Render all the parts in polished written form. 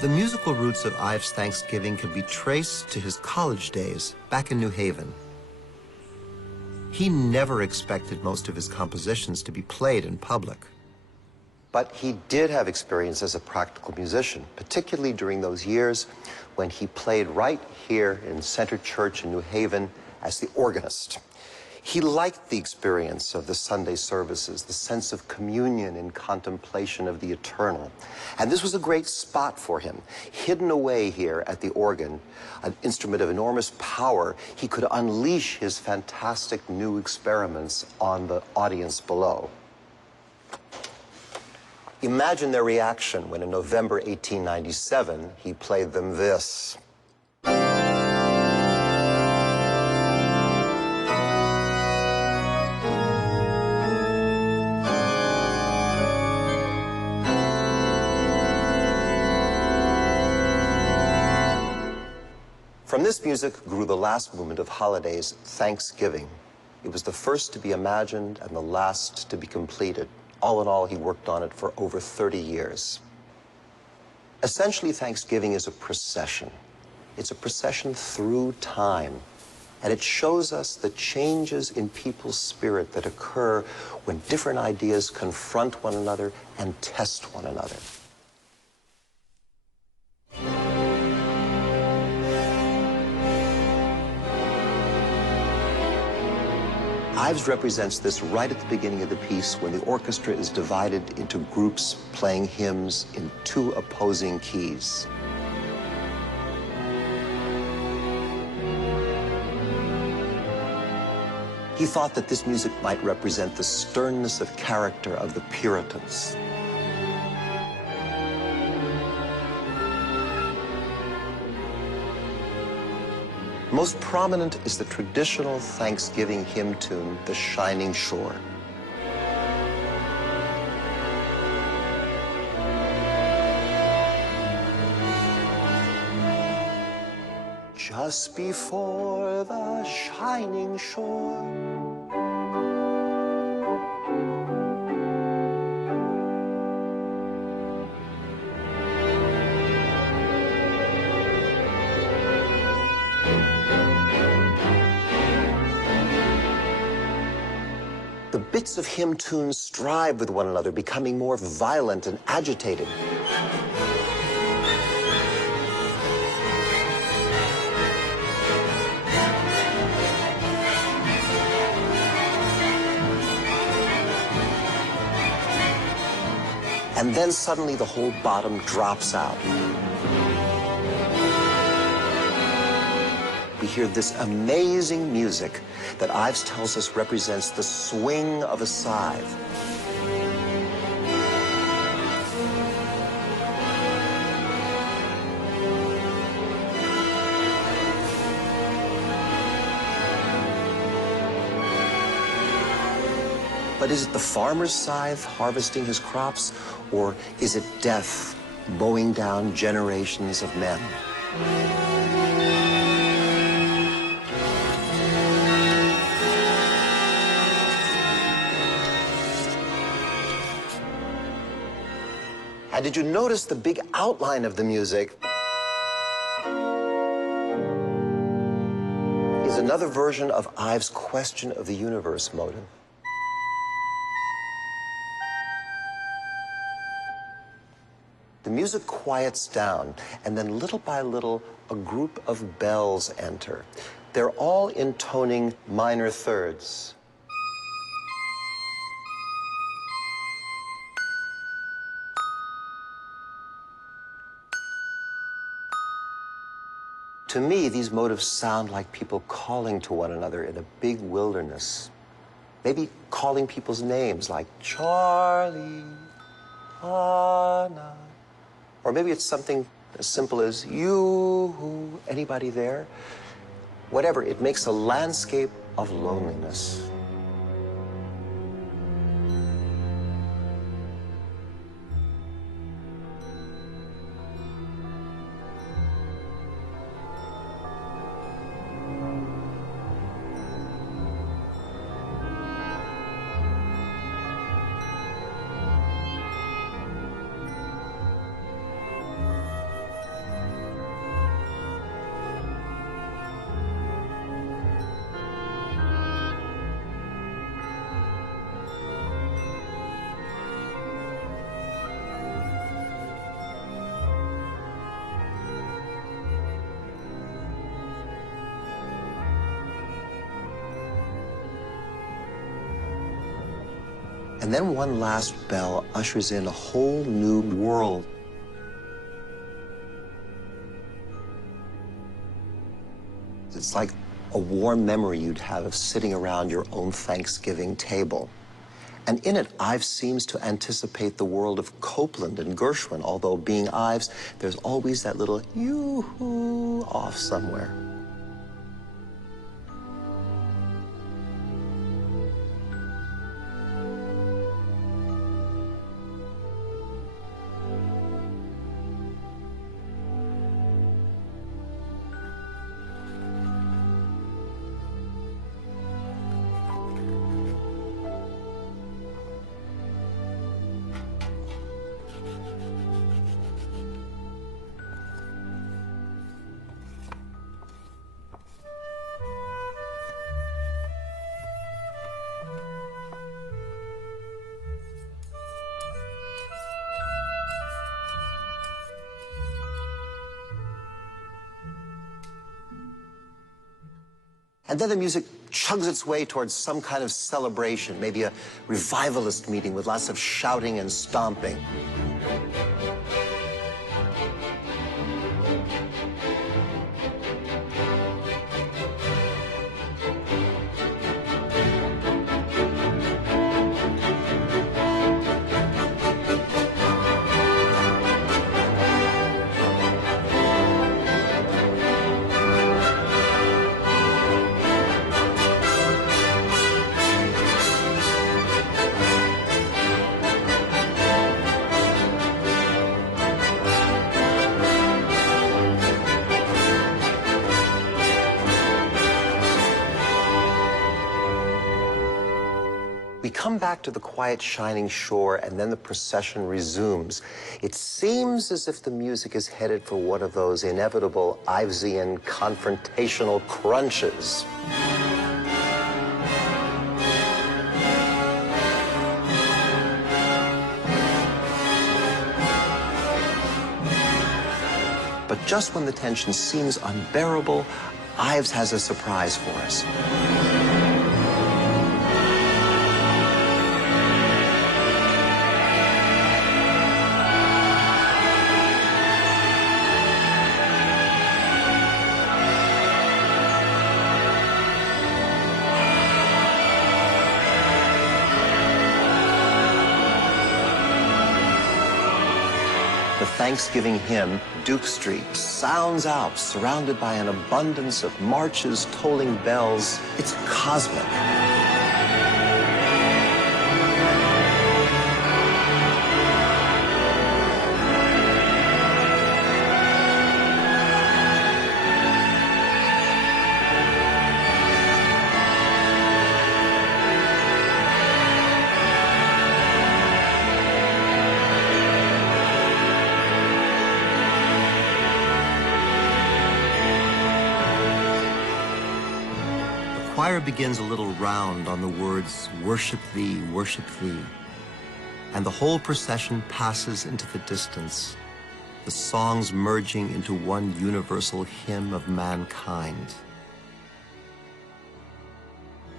The musical roots of Ives' Thanksgiving can be traced to his college days back in New Haven. He never expected most of his compositions to be played in public. But he did have experience as a practical musician, particularly during those years when he played right here in Center Church in New Haven as the organist. He liked the experience of the Sunday services, the sense of communion and contemplation of the eternal. And this was a great spot for him. Hidden away here at the organ, an instrument of enormous power, he could unleash his fantastic new experiments on the audience below. Imagine their reaction when in November 1897, he played them this. From this music grew the last movement of Holiday's Thanksgiving. It was the first to be imagined and the last to be completed. All in all, he worked on it for over 30 years. Essentially, Thanksgiving is a procession. It's a procession through time. And it shows us the changes in people's spirit that occur when different ideas confront one another and test one another. Ives represents this right at the beginning of the piece when the orchestra is divided into groups playing hymns in two opposing keys. He thought that this music might represent the sternness of character of the Puritans. Most prominent is the traditional Thanksgiving hymn tune, The Shining Shore. Just before the shining shore, the bits of hymn tunes strive with one another, becoming more violent and agitated. And then suddenly the whole bottom drops out. We hear this amazing music that Ives tells us represents the swing of a scythe. But is it the farmer's scythe harvesting his crops, or is it death mowing down generations of men? And did you notice the big outline of the music is another version of Ives' question of the universe motive? The music quiets down, and then little by little, a group of bells enter. They're all intoning minor thirds. To me, these motives sound like people calling to one another in a big wilderness. Maybe calling people's names like Charlie, Anna. Or maybe it's something as simple as you, anybody there? Whatever, it makes a landscape of loneliness. And then one last bell ushers in a whole new world. It's like a warm memory you'd have of sitting around your own Thanksgiving table. And in it, Ives seems to anticipate the world of Copland and Gershwin, although being Ives, there's always that little yoo-hoo off somewhere. And then the music chugs its way towards some kind of celebration, maybe a revivalist meeting with lots of shouting and stomping. We come back to the quiet, shining shore, and then the procession resumes. It seems as if the music is headed for one of those inevitable Ivesian confrontational crunches. But just when the tension seems unbearable, Ives has a surprise for us. The Thanksgiving hymn, Duke Street, sounds out, surrounded by an abundance of marches, tolling bells. It's cosmic. The choir begins a little round on the words, "Worship thee, worship thee," and the whole procession passes into the distance, the songs merging into one universal hymn of mankind.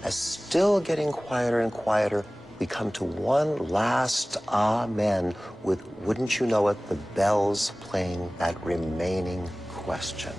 As still getting quieter and quieter, we come to one last amen with, wouldn't you know it, the bells playing that remaining question.